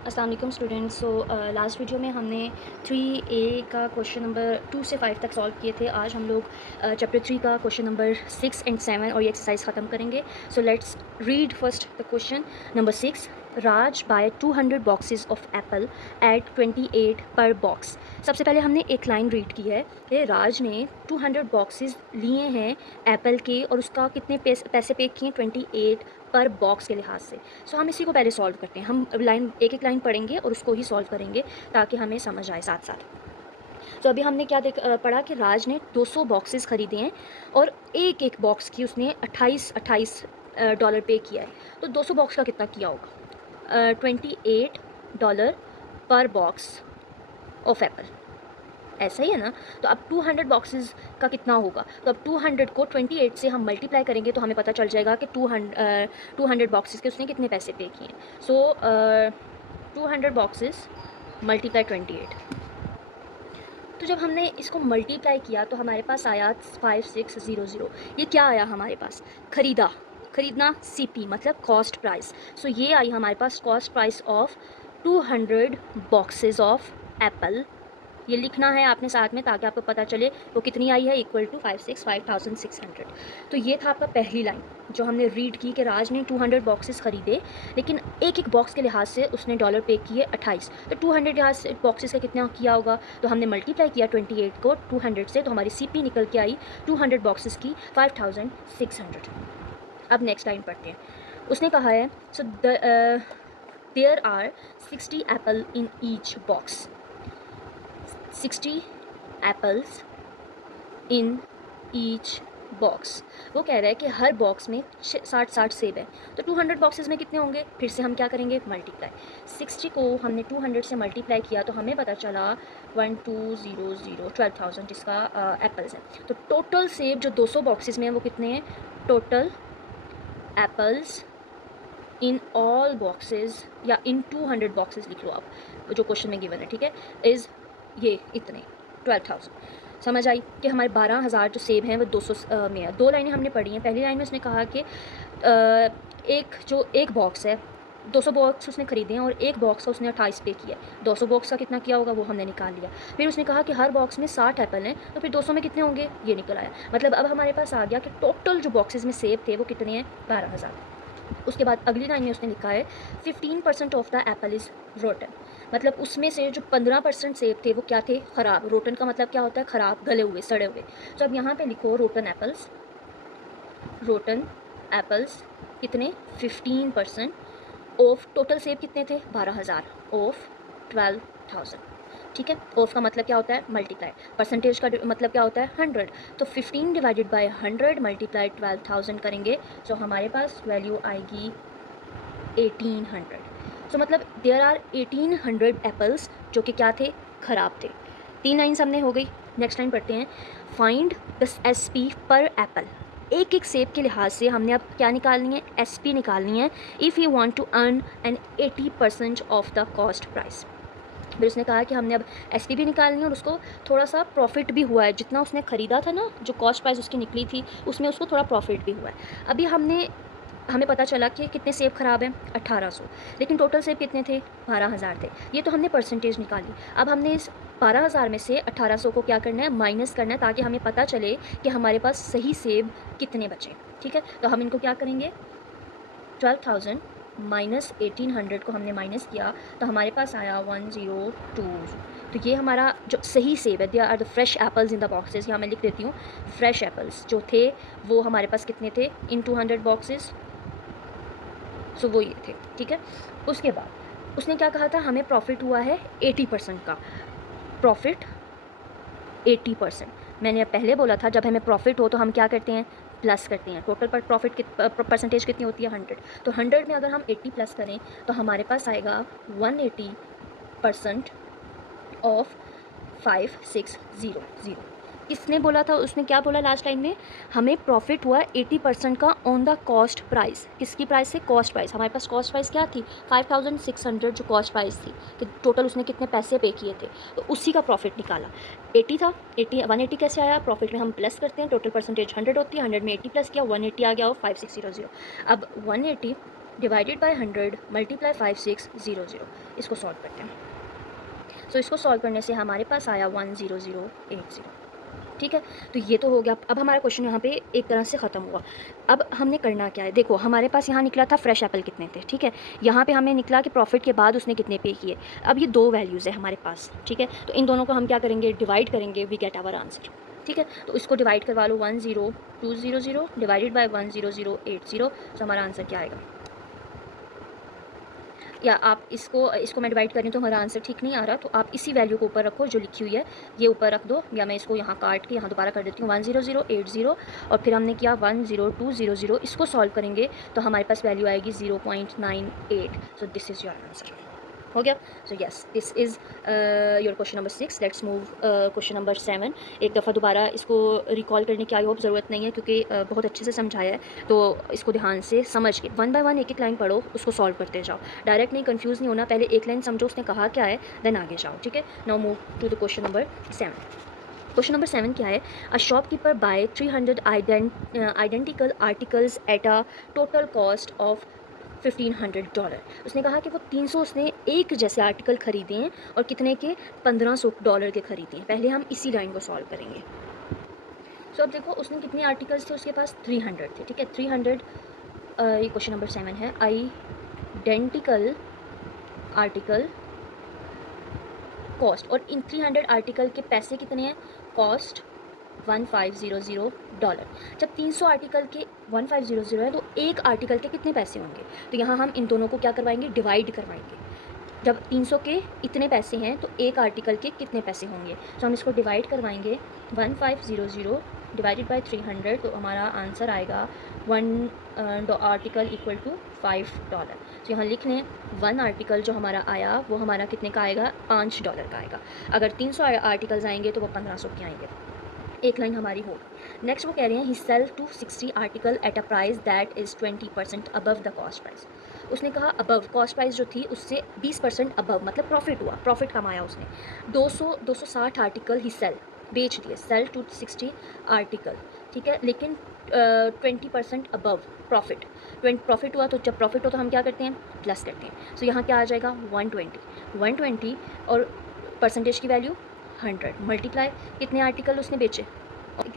अस्सलाम वालेकुम students. Last video में हमने 3A का क्वेश्चन नंबर 2 से 5 तक सॉल्व किए थे। आज हम लोग चैप्टर 3 का क्वेश्चन नंबर 6 एंड 7 और ये एक्सरसाइज ख़त्म करेंगे। So let's read first the question number 6। Raj buy 200 boxes of apple at 28 per box. सबसे पहले हमने एक लाइन रीड की है कि राज ने 200 बॉक्सेस लिए हैं एप्पल के और उसका कितने पैसे पे किए 28 पर बॉक्स के लिहाज से। सो हम इसी को पहले सॉल्व करते हैं। हम लाइन एक एक लाइन पढ़ेंगे और उसको ही सॉल्व करेंगे ताकि हमें समझ आए साथ साथ। तो अभी हमने क्या पढ़ा कि राज ने 200 बॉक्सेस ख़रीदे हैं और एक एक बॉक्स की उसने 28 डॉलर पे किया है। तो 200 बॉक्स का कितना किया होगा? $28 पर बॉक्स ऑफ एप्पल, ऐसा ही है ना। तो अब 200 बॉक्सेस का कितना होगा? तो अब 200 को 28 से हम मल्टीप्लाई करेंगे तो हमें पता चल जाएगा कि 200 बॉक्सेस के उसने कितने पैसे पे किए। सो 200 बॉक्सेस मल्टीप्लाई 28। तो जब हमने इसको मल्टीप्लाई किया तो हमारे पास आया 5600। ये क्या आया हमारे पास? खरीदना CP मतलब कॉस्ट प्राइस। सो ये आई हमारे पास cost price of 200 boxes of apple. ये लिखना है आपने साथ में ताकि आपको पता चले वो कितनी आई है, इक्वल टू 5600। तो ये था आपका पहली लाइन जो हमने रीड की कि राज ने 200 बॉक्सेस ख़रीदे लेकिन एक एक बॉक्स के लिहाज से उसने डॉलर पे किए 28। तो 200 लिहाज से बॉक्सेस का कितना किया होगा? तो हमने मल्टीप्लाई किया 28 को 200 से, तो हमारी CP निकल के आई 200 बॉक्सेस की 5600। अब नेक्स्ट लाइन पढ़ते हैं। उसने कहा है so there are 60 apple in each box. 60 apples in each box. वो कह रहा है कि हर बॉक्स में 60 सेब है। तो 200 बॉक्सेस में कितने होंगे? फिर से हम क्या करेंगे? मल्टीप्लाई। 60 को हमने 200 से मल्टीप्लाई किया तो हमें पता चला 1200 इसका एप्पल्स है। तो टोटल सेब जो 200 बॉक्सेस में है वो कितने हैं? Total apples in all boxes या इन 200 बॉक्सेस लिख लो आप जो क्वेश्चन में गिवन है, ठीक है, इज़ ये इतने 12,000। समझ आई कि हमारे 12,000 जो सेब हैं वो 200 में है। दो लाइनें हमने पढ़ी हैं। पहली लाइन में उसने कहा कि एक बॉक्स है, 200 बॉक्स उसने ख़रीदे हैं और एक बॉक्स का उसने 28 पे किया है। 200 बॉक्स का कितना किया होगा वो हमने निकाल लिया। फिर उसने कहा कि हर बॉक्स में 60 एप्पल हैं, तो फिर 200 में कितने होंगे? ये निकल आया। मतलब अब हमारे पास आ गया कि टोटल जो बॉक्सेस में सेब थे वो कितने हैं? 12,000। उसके बाद अगली लाइन में उसने लिखा है 15% of the Apple is rotten. मतलब उसमें से जो 15% सेब थे वो क्या थे? ख़राब। रोटन का मतलब क्या होता है? ख़राब, गले हुए, सड़े हुए। तो अब यहाँ पे लिखो रोटन एप्पल्स कितने? 15% ऑफ टोटल सेब कितने थे? 12,000 ऑफ 12,000। ठीक है। ऑफ का मतलब क्या होता है? मल्टीप्लाई। परसेंटेज का मतलब क्या होता है? 100। तो 15 डिवाइडेड बाय 100 मल्टीप्लाई 12,000 करेंगे तो हमारे पास वैल्यू आएगी 1800। सो मतलब देयर आर 1800 एप्पल्स जो कि क्या थे? ख़राब थे। 3 लाइन्स हमने हो गई। नेक्स्ट लाइन पढ़ते हैं। फाइंड द SP पर एप्पल। एक एक सेब के लिहाज से हमने अब क्या निकालनी है? SP निकालनी है। If you want to earn an 80% of the cost price. फिर उसने कहा कि हमने अब SP भी निकालनी है और उसको थोड़ा सा प्रॉफिट भी हुआ है। जितना उसने ख़रीदा था ना, जो कॉस्ट प्राइस उसकी निकली थी उसमें उसको थोड़ा प्रॉफिट भी हुआ है। अभी हमें पता चला कि कितने सेब ख़राब हैं? 1800। लेकिन टोटल सेब कितने थे? 12,000 थे। ये तो हमने परसेंटेज निकाली। अब हमने इस 12,000 में से 1800 को क्या करना है? माइनस करना है ताकि हमें पता चले कि हमारे पास सही सेब कितने बचे। ठीक है, तो हम इनको क्या करेंगे? 12,000 माइनस 1800 को हमने माइनस किया तो हमारे पास आया 102। तो ये हमारा जो सही सेब है, they are the fresh apples in the boxes. यहाँ मैं लिख देती हूँ फ्रेश एप्पल्स जो थे वो हमारे पास कितने थे इन 200 बॉक्सेस। सो वो ये थे। ठीक है, उसके बाद उसने क्या कहा था? हमें प्रॉफिट हुआ है 80% का। प्रॉफिट 80%। मैंने पहले बोला था जब हमें प्रॉफिट हो तो हम क्या करते हैं? प्लस करते हैं। टोटल पर प्रॉफिट परसेंटेज कितनी होती है? 100। तो 100 में अगर हम 80 प्लस करें तो हमारे पास आएगा 180% ऑफ 5600। किसने बोला था? उसने क्या बोला लास्ट लाइन में? हमें प्रॉफिट हुआ 80% का ऑन द कॉस्ट प्राइस। किसकी प्राइस से? Cost price. हमारे पास कॉस्ट प्राइस क्या थी? 5600 जो कॉस्ट प्राइस थी कि टोटल उसने कितने पैसे पे किए थे, तो उसी का प्रॉफिट निकाला। 80 था, 180 कैसे आया? प्रॉफिट में हम प्लस करते हैं, टोटल परसेंटेज 100 होती है, 100 में 80 प्लस किया, 180 आ गया और 5600। अब 180 डिवाइडेड बाय 100 मल्टीप्लाई 5600। इसको सॉल्व करते हैं। सो इसको सॉल्व करने से हमारे पास आया 10080। ठीक है, तो ये तो हो गया। अब हमारा क्वेश्चन यहाँ पे एक तरह से ख़त्म हुआ। अब हमने करना क्या है, देखो हमारे पास यहाँ निकला था फ्रेश एप्पल कितने थे, ठीक है। यहाँ पे हमें निकला कि प्रॉफिट के बाद उसने कितने पे किए। अब ये दो वैल्यूज़ है हमारे पास, ठीक है, तो इन दोनों को हम क्या करेंगे, डिवाइड करेंगे, वी गेट आवर आंसर। ठीक है, तो इसको डिवाइड करवा लो, 10200 डिवाइडेड बाई 10080। तो हमारा आंसर क्या आएगा, या आप इसको मैं डिवाइड करें तो हमारा आंसर ठीक नहीं आ रहा, तो आप इसी वैल्यू को ऊपर रखो जो लिखी हुई है, ये ऊपर रख दो, या मैं इसको यहाँ काट के यहाँ दोबारा कर देती हूँ 10080। और फिर हमने किया 10200, इसको सॉल्व करेंगे तो हमारे पास वैल्यू आएगी 0.98। सो दिस इज़ योर आंसर। हो गया। So yes, this is your question number 6। Let's move question number 7। एक दफ़ा दोबारा इसको रिकॉल करने की आई होप ज़रूरत नहीं है, क्योंकि बहुत अच्छे से समझाया है, तो इसको ध्यान से समझ के वन बाय वन एक एक लाइन पढ़ो, उसको सॉल्व करते जाओ, डायरेक्ट नहीं, कंफ्यूज नहीं होना, पहले एक लाइन समझो उसने कहा क्या है, देन आगे जाओ। ठीक है, now move to the question number 7। Question number 7 क्या है, a shopkeeper buy 300 identical articles at a total cost of $1500। उसने कहा कि वो 300 उसने एक जैसे आर्टिकल ख़रीदे हैं और कितने के, $1500 के ख़रीदे हैं। पहले हम इसी लाइन को सॉल्व करेंगे। सो अब देखो उसने कितने आर्टिकल्स थे उसके पास, 300 थे। ठीक है, 300, ये क्वेश्चन नंबर 7 है, आइडेंटिकल आर्टिकल कॉस्ट, और इन 300 आर्टिकल के पैसे कितने हैं, कॉस्ट $1500। जब 300 आर्टिकल के 1500 है तो एक आर्टिकल के कितने पैसे होंगे, तो यहाँ हम इन दोनों को क्या करवाएंगे, डिवाइड करवाएंगे। जब 300 के इतने पैसे हैं तो एक आर्टिकल के कितने पैसे होंगे, तो हम इसको डिवाइड करवाएंगे, 1500 डिवाइडेड बाय 300, तो हमारा आंसर आएगा 1 आर्टिकल इक्वल टू $5। तो यहाँ लिख लें, 1 आर्टिकल जो हमारा आया वो हमारा कितने का आएगा, $5 का आएगा। अगर 300 आर्टिकल्स आएंगे तो वो 1500 के आएंगे। एक लाइन हमारी हो। नेक्स्ट वो कह रहे हैं, he sell 260 article at a price that is 20% above the cost price. उसने कहा अबव कॉस्ट प्राइस जो थी उससे 20% अबव, मतलब प्रॉफिट हुआ, प्रॉफिट कमाया उसने। 260 आर्टिकल ही सेल, बेच दिए, सेल 260 आर्टिकल, ठीक है, लेकिन 20% अबव प्रॉफिट, प्रॉफिट हुआ, तो जब प्रॉफिट हो तो हम क्या करते हैं, प्लस करते हैं। सो यहाँ क्या आ जाएगा, 120 और परसेंटेज की वैल्यू 100, मल्टीप्लाई कितने आर्टिकल उसने बेचे,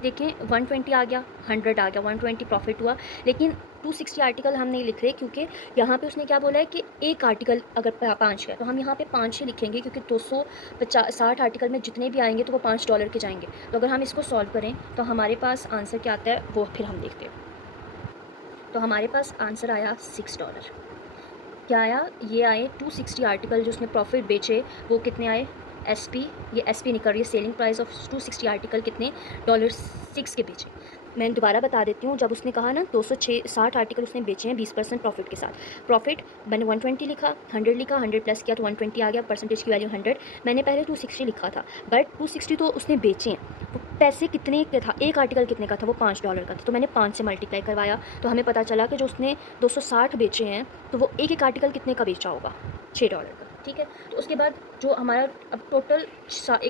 देखें 120 आ गया, 100 आ गया, 120 प्रॉफिट हुआ। लेकिन 260 आर्टिकल हम नहीं लिख रहे, क्योंकि यहाँ पे उसने क्या बोला है कि एक आर्टिकल अगर 5 है तो हम यहाँ पे 5 ही लिखेंगे, क्योंकि 260 आर्टिकल में जितने भी आएंगे तो वो $5 के जाएंगे। तो अगर हम इसको सॉल्व करें तो हमारे पास आंसर क्या आता है वो फिर हम देखते हैं। तो हमारे पास आंसर आया $6। क्या आया, ये आए 260 आर्टिकल जो उसने प्रॉफिट बेचे, वो कितने आए, SP, ये SP निकल रही है, सेलिंग प्राइस ऑफ 260 आर्टिकल कितने, $6 के बेचे। मैं दोबारा बता देती हूँ, जब उसने कहा ना 260 आर्टिकल उसने बेचे हैं 20% प्रॉफिट के साथ, प्रॉफिट मैंने 120 लिखा, 100 लिखा, 100 प्लस किया तो 120 आ गया, परसेंटेज की वैल्यू 100। मैंने पहले 260 लिखा था, बट 260 तो उसने बेचे हैं, तो पैसे कितने के था, एक आर्टिकल कितने का था, वो $5 का था, तो मैंने 5 से मल्टीप्लाई करवाया, तो हमें पता चला कि जो उसने 260 बेचे हैं तो वो एक एक आर्टिकल कितने का बेचा होगा, $6 का। ठीक है, तो उसके बाद जो हमारा अब टोटल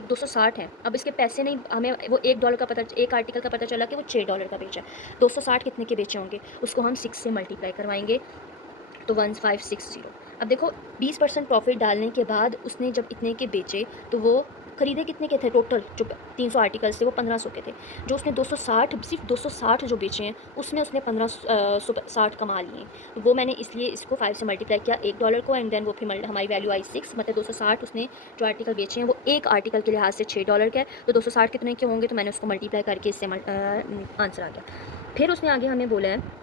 260 है, अब इसके पैसे नहीं, हमें वो $1 का पता, एक आर्टिकल का पता चला कि वो $6 का बेचा है। 260 कितने के बेचे होंगे, उसको हम 6 से मल्टीप्लाई करवाएंगे, तो 1560। अब देखो 20% प्रॉफिट डालने के बाद उसने जब इतने के बेचे तो वो खरीदे कितने के थे, टोटल जो 300 आर्टिकल्स थे वो 1500 के थे। जो उसने 260, सिर्फ 260 जो बेचे हैं उसमें उसने 1560 कमा लिए। तो वो मैंने इसलिए इसको 5 से मल्टीप्लाई किया $1 को, एंड देन वो फिर हमारी वैल्यू आई 6, मतलब 260 उसने जो आर्टिकल बेचे हैं वो एक आर्टिकल के लिहाज से $6 का है, तो 260 कितने के होंगे, तो मैंने उसको मल्टीप्लाई करके इससे आंसर आ गया। फिर उसने आगे हमें बोला है,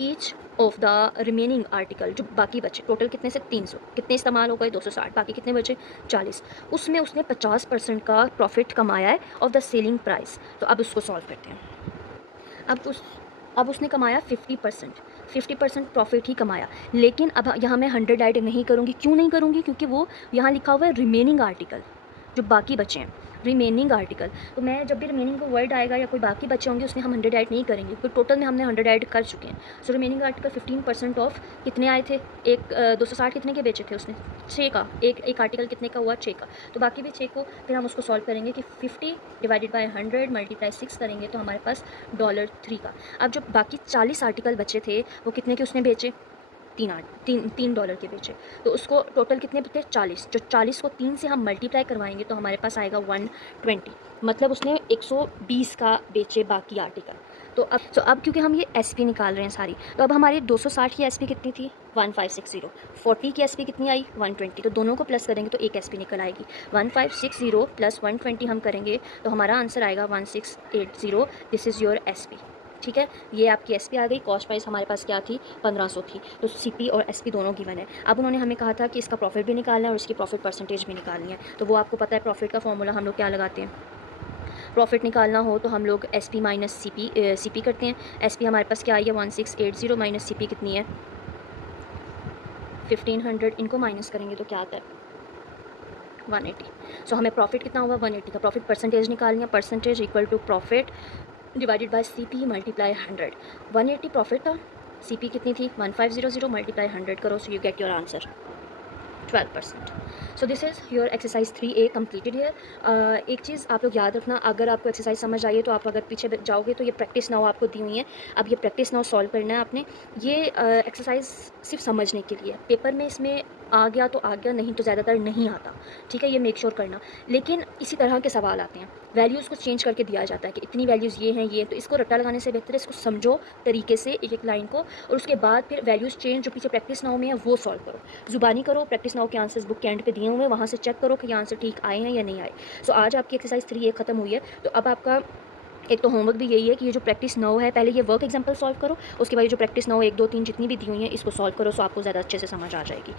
each of the remaining article, जो बाकी बचे, टोटल कितने से 300, कितने इस्तेमाल हो गए, 260, बाकी कितने बचे 40, उसमें उसने 50% का प्रॉफिट कमाया है ऑफ द सेलिंग प्राइस। तो अब उसको सॉल्व करते हैं। अब उसने कमाया 50% प्रॉफिट ही कमाया, लेकिन अब यहाँ मैं 100 ऐड नहीं करूँगी। क्यों नहीं करूँगी, क्योंकि वो यहाँ लिखा हुआ है रिमेनिंग आर्टिकल, जो बाकी बचे हैं, रिमेनिंग आर्टिकल। तो मैं जब भी रिमेनिंग का वर्ड आएगा या कोई बाकी बचे होंगे उसमें हम 100 ऐड नहीं करेंगे, क्योंकि टोटल में हमने 100 ऐड कर चुके हैं। सो रिमेनिंग आर्टिकल 15% ऑफ कितने आए थे, एक 260 कितने के बेचे थे उसने, 6 का, एक आर्टिकल कितने का हुआ, 6 का, तो बाकी भी 6 को फिर हम उसको सॉल्व करेंगे कि 50 डिवाइडेड बाय 100 मल्टीप्लाई 6 करेंगे तो हमारे पास $3 का। अब जो बाकी 40 आर्टिकल बचे थे वो कितने के उसने बेचे, $3 के बेचे, तो उसको टोटल कितने थे 40, जो 40 को 3 से हम मल्टीप्लाई करवाएंगे तो हमारे पास आएगा 120, मतलब उसने 120 का बेचे बाकी आर्टिकल। तो अब क्योंकि हम ये एसपी निकाल रहे हैं सारी, तो अब हमारी 260 की एसपी कितनी थी 1560, 40 की एसपी कितनी आई 120, तो दोनों को प्लस करेंगे तो एक एसपी निकल आएगी। 1560 प्लस 120 हम करेंगे तो हमारा आंसर आएगा 1680। This is your SP. ठीक है, ये आपकी एसपी आ गई। कॉस्ट प्राइस हमारे पास क्या थी 1500 थी, तो सीपी और एसपी दोनों गिवन है। अब उन्होंने हमें कहा था कि इसका प्रॉफिट भी निकालना है और इसकी प्रॉफिट परसेंटेज भी निकालनी है, तो वो आपको पता है प्रॉफिट का फॉर्मूला हम लोग क्या लगाते हैं, प्रॉफिट निकालना हो तो हम लोग S P minus C P करते हैं। एस पी हमारे पास क्या आई है 1680 माइनस सी पी कितनी है 1500, इनको माइनस करेंगे तो क्या आता है 180। सो हमें प्रॉफिट कितना होगा 180 का प्रॉफिट परसेंटेज निकालनी है, percentage equal to profit divided by C P multiply 100। 180 profit था, सी पी कितनी थी 1500 मल्टीप्लाई 100 करो, so you get your answer 12%। So this is your exercise 3A completed here. एक चीज़ आप लोग याद रखना, अगर आपको एक्सरसाइज समझ आई है तो आप अगर पीछे जाओगे तो ये प्रैक्टिस नाउ आपको दी हुई है, अब ये प्रैक्टिस नाउ सॉल्व करना है आपने। ये एक्सरसाइज सिर्फ समझने के लिए, पेपर में इसमें आ गया तो आ गया, नहीं तो ज़्यादातर नहीं आता। ठीक है, ये मेक श्योर करना। लेकिन इसी तरह के सवाल आते हैं, वैल्यूज़ को चेंज करके दिया जाता है कि इतनी वैल्यूज़ ये हैं ये, तो इसको रट्टा लगाने से बेहतर है इसको समझो तरीके से एक एक लाइन को, और उसके बाद फिर वैल्यूज़ चेंज जो पीछे प्रैक्टिस नाउ में है वो सॉल्व करो। ज़ुबानी करो, प्रैक्टिस नाउ के आंसर्स बुक के एंड पे दिए हुए हैं, वहाँ से चेक करो कि ये आंसर ठीक आए हैं या नहीं आए। सो आज आपकी एक्सरसाइज 3A खत्म हुई है, तो अब आपका एक तो होमवर्क भी यही है कि ये जो प्रैक्टिस नाउ है पहले ये वर्क एग्जाम्पल सॉल्व करो, उसके बाद ये जो प्रैक्टिस नाउ 1 2 3 जितनी भी दी हुई है इसको सॉल्व करो, सो आपको ज़्यादा अच्छे से समझ आ जाएगी।